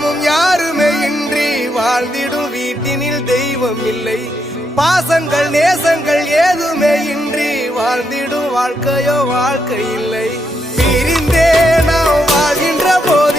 அன்னமும் யாருமே இன்றி வாழ்ந்திடும் வீட்டினில் தெய்வம் இல்லை. பாசங்கள் நேசங்கள் ஏதுமே இன்றி வாழ்ந்திடும் வாழ்க்கையோ வாழ்க்கை இல்லை. பிரிந்தே நாம் வாழ்கின்ற போது